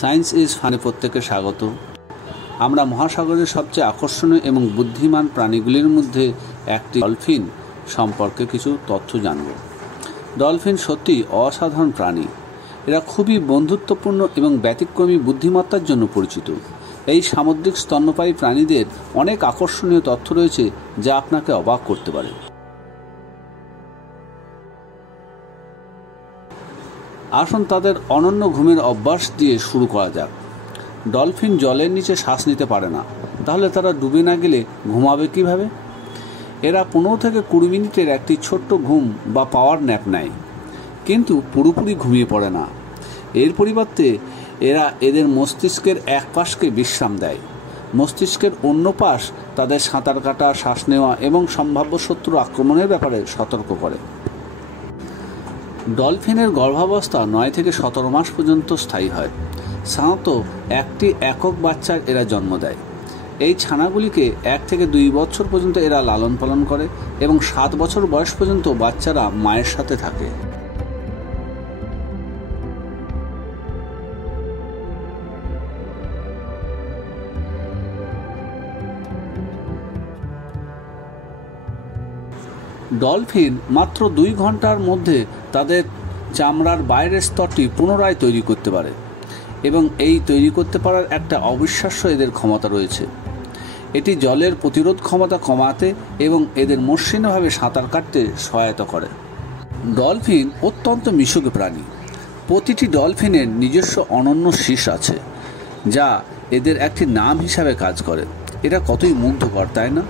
Science is ফানে প্রত্যেককে স্বাগত। আমরা মহাসাগরের সবচেয়ে আকর্ষণীয় এবং বুদ্ধিমান প্রাণীগুলির মধ্যে একটি ডলফিন সম্পর্কে কিছু তথ্য জানব। ডলফিন সত্যি অসাধারণ প্রাণী। এরা খুবই বন্ধুত্বপূর্ণ এবং ব্যতিক্রমী বুদ্ধিমত্তার জন্য পরিচিত। এই সামুদ্রিক স্তন্যপায়ী প্রাণীদের অনেক আকর্ষণীয় তথ্য রয়েছে যা আপনাকে অবাক করতে পারে। আসুন তাদের অনন্য ঘুমের অভ্যাস দিয়ে শুরু করা যাক। ডলফিন জলের নিচে শ্বাস নিতে পারে না, তাহলে তারা ডুবে না গেলে ঘুমাবে কিভাবে? এরা 15 থেকে 20 মিনিটের একটি ছোট্ট ঘুম বা পাওয়ার ন্যাপ নেয়, কিন্তু পুরোপুরি ঘুমিয়ে পড়ে না। এর পরিবর্তে এরা এদের মস্তিষ্কের এক পাশকে বিশ্রাম দেয়। মস্তিষ্কের অন্য পাশ তাদের সাঁতার কাটা, শ্বাস নেওয়া এবং সম্ভাব্য শত্রু আক্রমণের ব্যাপারে সতর্ক করে। ডলফিনের গর্ভাবস্থা 9 থেকে 17 মাস পর্যন্ত স্থায়ী হয়। সাধারণত একটি একক বাচ্চার এরা জন্ম দেয়। এই ছানাগুলিকে 1 থেকে 2 বছর পর্যন্ত এরা লালন পালন করে এবং 7 বছর বয়স পর্যন্ত বাচ্চারা মায়ের সাথে থাকে। ডলফিন মাত্র 2 ঘন্টার মধ্যে তাদের চামড়ার বাইরের স্তরটি পুনরায় তৈরি করতে পারে এবং এই তৈরি করতে পারার একটা অবিশ্বাস্য এদের ক্ষমতা রয়েছে। এটি জলের প্রতিরোধ ক্ষমতা কমাতে এবং এদের মসৃণভাবে সাঁতার কাটতে সহায়তা করে। ডলফিন অত্যন্ত মিশুক প্রাণী। প্রতিটি ডলফিনের নিজস্ব অনন্য শিস আছে, যা এদের একটি নাম হিসাবে কাজ করে। এটা কতই মুগ্ধকর, তাই না?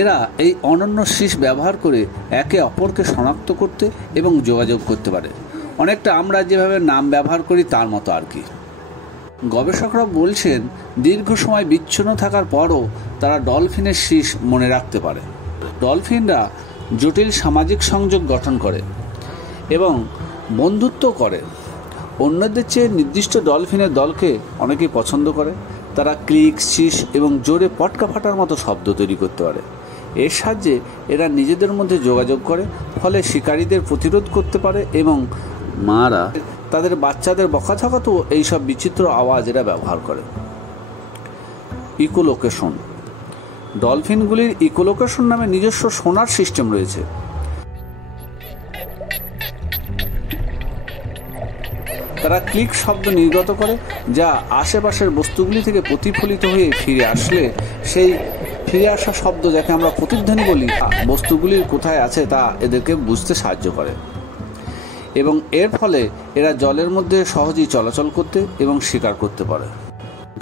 এরা এই অনন্য শিস ব্যবহার করে একে অপরকে শনাক্ত করতে এবং যোগাযোগ করতে পারে, অনেকটা আমরা যেভাবে নাম ব্যবহার করি তার মতো আর কি। গবেষকরা বলছেন দীর্ঘ সময় বিচ্ছিন্ন থাকার পরও তারা ডলফিনের শিস মনে রাখতে পারে। ডলফিনরা জটিল সামাজিক সংযোগ গঠন করে এবং বন্ধুত্ব করে। অন্যদের চেয়ে নির্দিষ্ট ডলফিনের দলকে অনেকেই পছন্দ করে। তারা ক্লিক, শিস এবং জোরে পটকা ফাটার মতো শব্দ তৈরি করতে পারে। এর সাহায্যে এরা নিজেদের মধ্যে যোগাযোগ করে, ফলে শিকারীদের প্রতিরোধ করতে পারে এবং মারা তাদের বাচ্চাদের বকাঝকাতেও এইসব বিচিত্র আওয়াজ এরা ব্যবহার করে। ইকোলোকেশন। ডলফিনগুলির ইকোলোকেশন নামে নিজস্ব সোনার সিস্টেম রয়েছে। তারা ক্লিক শব্দ নির্গত করে, যা আশেপাশের বস্তুগুলি থেকে প্রতিফলিত হয়ে ফিরে আসলে সেই ফিরে আসা শব্দ, যাকে আমরা প্রতিধ্বনি বলি, বস্তুগুলির কোথায় আছে তা এদেরকে বুঝতে সাহায্য করে এবং এর ফলে এরা জলের মধ্যে সহজেই চলাচল করতে এবং শিকার করতে পারে।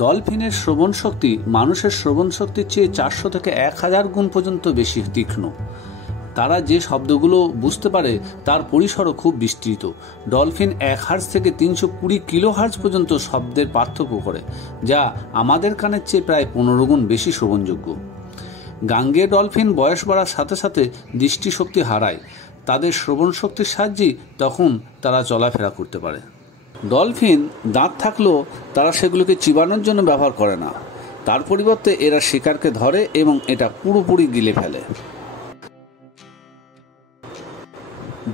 ডলফিনের শ্রবণ শক্তি মানুষের শ্রবণ শক্তির চেয়ে 400 থেকে 1000 গুণ পর্যন্ত বেশি তীক্ষ্ণ। তারা যে শব্দগুলো বুঝতে পারে তার পরিসরও খুব বিস্তৃত। ডলফিন 1 হার্জ থেকে 320 কিলো হার্জ পর্যন্ত শব্দের পার্থক্য করে, যা আমাদের কানের চেয়ে প্রায় 15 গুণ বেশি শ্রবণযোগ্য। গাঙ্গে ডলফিন বয়স বাড়ার সাথে সাথে দৃষ্টিশক্তি হারায়। তাদের শ্রবণ শক্তির সাহায্যে তখন তারা চলাফেরা করতে পারে। ডলফিন দাঁত থাকলেও তারা সেগুলোকে চিবানোর জন্য ব্যবহার করে না। তার পরিবর্তে এরা শিকারকে ধরে এবং এটা পুরোপুরি গিলে ফেলে।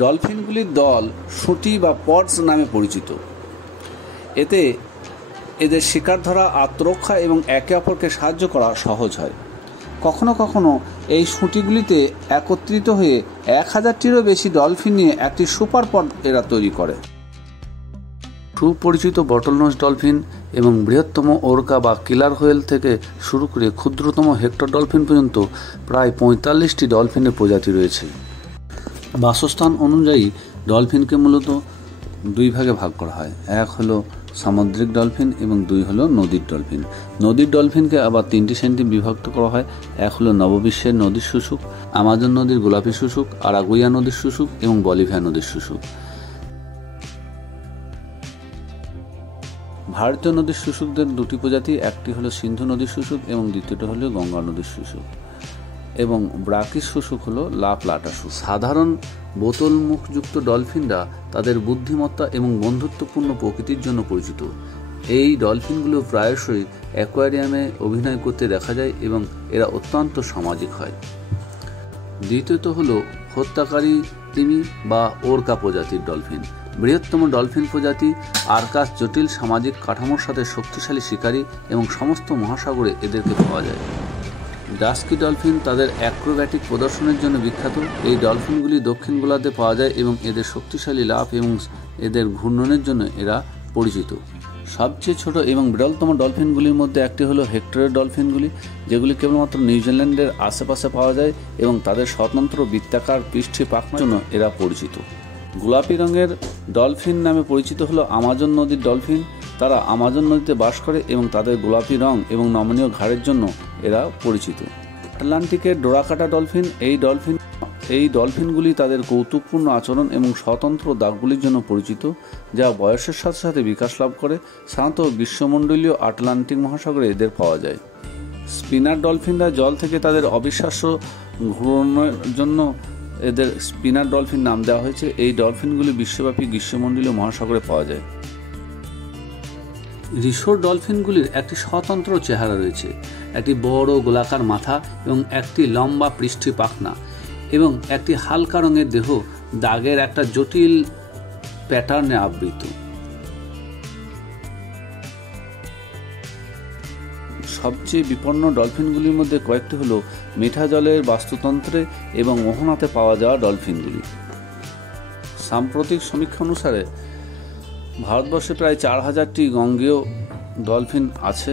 ডলফিনগুলির দল শুঁটি বা পডস নামে পরিচিত। এতে এদের শিকার ধরা, আত্মরক্ষা এবং একে অপরকে সাহায্য করা সহজ হয়। কখনো কখনো এই শুঁটিগুলিতে একত্রিত হয়ে 1000টিরও বেশি ডলফিন নিয়ে একটি সুপার পড এরা তৈরি করে। সুপরিচিত বটলনোজ ডলফিন এবং বৃহত্তম ওরকা বা কিলার হোয়েল থেকে শুরু করে ক্ষুদ্রতম হেক্টর ডলফিন পর্যন্ত প্রায় 45টি ডলফিনের প্রজাতি রয়েছে। বাসস্থান অনুযায়ী ডলফিনকে মূলত 2 ভাগে ভাগ করা হয়। এক হলো সামুদ্রিক ডলফিন এবং 2 হলো নদীর ডলফিন। নদীর ডলফিনকে আবার 3টি শ্রেণীতে বিভক্ত করা হয়। এক হলো নববিশ্বের নদীর শুশুক, আমাজন নদীর গোলাপি শুশুক, আরাগুইয়া নদীর শুশুক এবং বলিভিয়া নদীর শুশুক। ভারতীয় নদীর শুশুকদের 2টি প্রজাতি, একটি হলো সিন্ধু নদীর শুশুক এবং দ্বিতীয়টি হলো গঙ্গা নদীর শুশুক। এবং ব্রাকিস শুশুক হলো লা প্লাটা শুশুক। সাধারণ বোতল মুখযুক্ত ডলফিনরা তাদের বুদ্ধিমত্তা এবং বন্ধুত্বপূর্ণ প্রকৃতির জন্য পরিচিত। এই ডলফিনগুলো প্রায়শই অ্যাকোয়ারিয়ামে অভিনয় করতে দেখা যায় এবং এরা অত্যন্ত সামাজিক হয়। দ্বিতীয়ত হলো হত্যাকারী তিমি বা ওরকা প্রজাতির ডলফিন। বৃহত্তম ডলফিন প্রজাতি আর্কাস জটিল সামাজিক কাঠামোর সাথে শক্তিশালী শিকারী এবং সমস্ত মহাসাগরে এদেরকে পাওয়া যায়। ডাস্কি ডলফিন তাদের অ্যাক্রোব্যাটিক প্রদর্শনের জন্য বিখ্যাত। এই ডলফিনগুলি দক্ষিণ গোলার্ধে পাওয়া যায় এবং এদের শক্তিশালী লাফ এবং এদের ঘূর্ণনের জন্য এরা পরিচিত। সবচেয়ে ছোট এবং বিরলতম ডলফিনগুলির মধ্যে একটি হলো হেক্টরের ডলফিনগুলি, যেগুলি কেবলমাত্র নিউজিল্যান্ডের আশেপাশে পাওয়া যায় এবং তাদের স্বতন্ত্র বৃত্তাকার পৃষ্ঠে পাখার জন্য এরা পরিচিত। গোলাপি রঙের ডলফিন নামে পরিচিত হলো আমাজন নদীর ডলফিন। তারা আমাজন নদীতে বাস করে এবং তাদের গোলাপি রং এবং নমনীয় ঘাড়ের জন্য এরা পরিচিত। আটলান্টিকের ডোরাকাটা ডলফিন এই ডলফিনগুলি তাদের কৌতুকপূর্ণ আচরণ এবং স্বতন্ত্র দাগগুলির জন্য পরিচিত, যা বয়সের সাথে সাথে বিকাশ লাভ করে। সাধারণত গ্রীষ্মমণ্ডলীয় আটলান্টিক মহাসাগরে এদের পাওয়া যায়। স্পিনার ডলফিনরা জল থেকে তাদের অবিশ্বাস্য ঘূর্ণনের জন্য এদের স্পিনার ডলফিন নাম দেওয়া হয়েছে। এই ডলফিনগুলি বিশ্বব্যাপী গ্রীষ্মমণ্ডলীয় মহাসাগরে পাওয়া যায়। রিসোর ডলফিনগুলির একটি স্বতন্ত্র চেহারা রয়েছে, একটি বড় গোলাকার মাথা এবং একটি লম্বা পৃষ্ঠী পাখনা এবং একটি হালকা রঙের দেহ দাগের একটা জটিল প্যাটার্নে আবৃত। সবচেয়ে বিপন্ন ডলফিনগুলির মধ্যে কয়েকটি হলো মিঠা জলের বাস্তুতন্ত্রে এবং মোহনাতে পাওয়া যাওয়া ডলফিনগুলি। সাম্প্রতিক সমীক্ষা অনুসারে ভারতবর্ষে প্রায় 4000টি গঙ্গেয় ডলফিন আছে।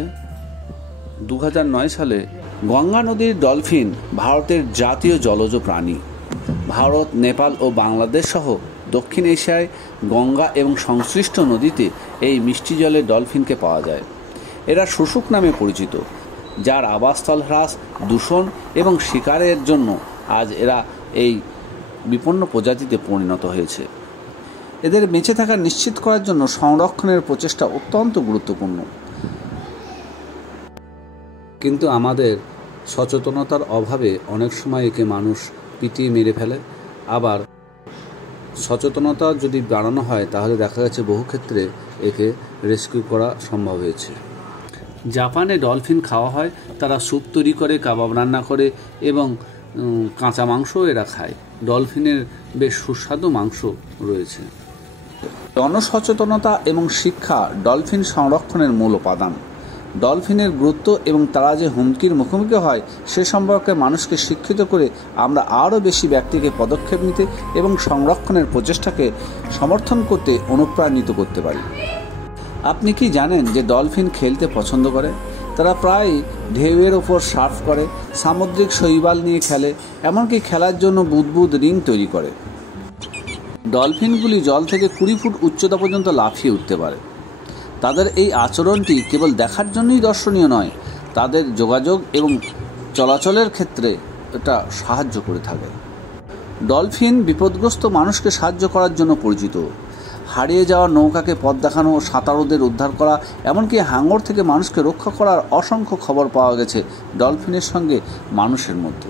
2009 সালে গঙ্গা নদীর ডলফিন ভারতের জাতীয় জলজ প্রাণী। ভারত, নেপাল ও বাংলাদেশ সহ দক্ষিণ এশিয়ায় গঙ্গা এবং সংশ্লিষ্ট নদীতে এই মিষ্টি জলের ডলফিনকে পাওয়া যায়। এরা শুশুক নামে পরিচিত, যার আবাসস্থল হ্রাস, দূষণ এবং শিকারের জন্য আজ এরা এই বিপন্ন প্রজাতিতে পরিণত হয়েছে। এদের বেঁচে থাকা নিশ্চিত করার জন্য সংরক্ষণের প্রচেষ্টা অত্যন্ত গুরুত্বপূর্ণ, কিন্তু আমাদের সচেতনতার অভাবে অনেক সময় একে মানুষ পিটিয়ে মেরে ফেলে। আবার সচেতনতা যদি বাড়ানো হয় তাহলে দেখা গেছে বহু ক্ষেত্রে একে রেস্কিউ করা সম্ভব হয়েছে। জাপানে ডলফিন খাওয়া হয়, তারা স্যুপ তৈরি করে, কাবাব রান্না করে এবং কাঁচা মাংসও এরা খায়। ডলফিনের বেশ সুস্বাদু মাংস রয়েছে। জনসচেতনতা এবং শিক্ষা ডলফিন সংরক্ষণের মূল উপাদান। ডলফিনের গুরুত্ব এবং তারা যে হুমকির মুখোমুখি হয় সে সম্পর্কে মানুষকে শিক্ষিত করে আমরা আরও বেশি ব্যক্তিকে পদক্ষেপ নিতে এবং সংরক্ষণের প্রচেষ্টাকে সমর্থন করতে অনুপ্রাণিত করতে পারি। আপনি কি জানেন যে ডলফিন খেলতে পছন্দ করে? তারা প্রায় ঢেউয়ের ওপর সার্ফ করে, সামুদ্রিক শৈবাল নিয়ে খেলে, এমনকি খেলার জন্য বুদবুদ রিং তৈরি করে। ডলফিনগুলি জল থেকে 20 ফুট উচ্চতা পর্যন্ত লাফিয়ে উঠতে পারে। তাদের এই আচরণটি কেবল দেখার জন্যই দর্শনীয় নয়, তাদের যোগাযোগ এবং চলাচলের ক্ষেত্রে এটা সাহায্য করে থাকে। ডলফিন বিপদগ্রস্ত মানুষকে সাহায্য করার জন্য পরিচিত। হারিয়ে যাওয়া নৌকাকে পথ দেখানো, সাঁতারুদের উদ্ধার করা, এমনকি হাঙর থেকে মানুষকে রক্ষা করার অসংখ্য খবর পাওয়া গেছে ডলফিনের সঙ্গে মানুষের মধ্যে।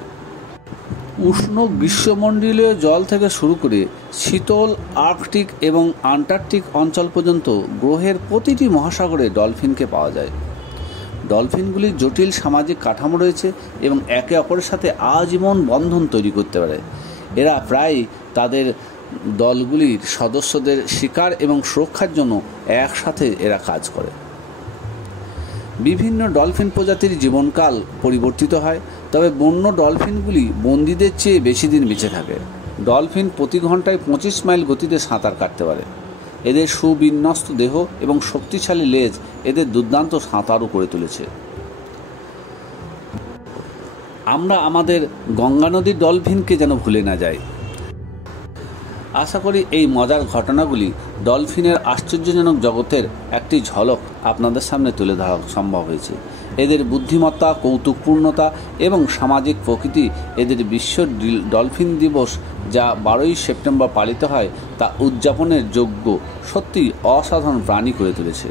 উষ্ণ গ্রীষ্মমণ্ডলীয় জল থেকে শুরু করে শীতল আর্কটিক এবং আন্টার্কটিক অঞ্চল পর্যন্ত গ্রহের প্রতিটি মহাসাগরে ডলফিনকে পাওয়া যায়। ডলফিনগুলির জটিল সামাজিক কাঠামো রয়েছে এবং একে অপরের সাথে আজীবন বন্ধন তৈরি করতে পারে। এরা প্রায় তাদের দলগুলির সদস্যদের শিকার এবং সুরক্ষার জন্য একসাথে এরা কাজ করে। বিভিন্ন ডলফিন প্রজাতির জীবনকাল পরিবর্তিত হয়, তবে বন্য ডলফিনগুলি বন্দীদের চেয়ে বেশি দিন বেঁচে থাকে। ডলফিন প্রতি ঘন্টায় 25 মাইল গতিতে সাঁতার কাটতে পারে। এদের সুবিন্যস্ত দেহ এবং শক্তিশালী লেজ এদের দুর্দান্ত সাঁতারও করে তুলেছে। আমরা আমাদের গঙ্গা নদীর ডলফিনকে যেন ভুলে না যাই। আশা করি এই মজার ঘটনাগুলি ডলফিনের আশ্চর্যজনক জগতের একটি ঝলক আপনাদের সামনে তুলে ধরা সম্ভব হয়েছে। এদের বুদ্ধিমত্তা, কৌতুকপূর্ণতা এবং সামাজিক প্রকৃতি এদের বিশ্ব ডলফিন দিবস যা 12ই সেপ্টেম্বর পালিত হয় তা উদযাপনের যোগ্য সত্যি অসাধারণ প্রাণী করে তুলেছে।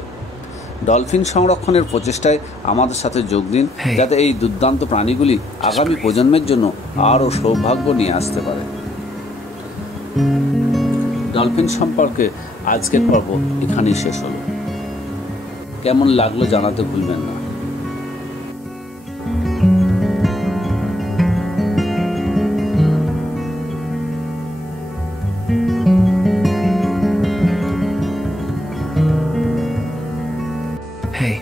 ডলফিন সংরক্ষণের প্রচেষ্টায় আমাদের সাথে যোগ দিন, যাতে এই দুর্দান্ত প্রাণীগুলি আগামী প্রজন্মের জন্য আরও সৌভাগ্য নিয়ে আসতে পারে। ডলফিন সম্পর্কে আজকের পর্ব এখানেই শেষ হলো। কেমন লাগলো জানাতে ভুলবেন না। Hey.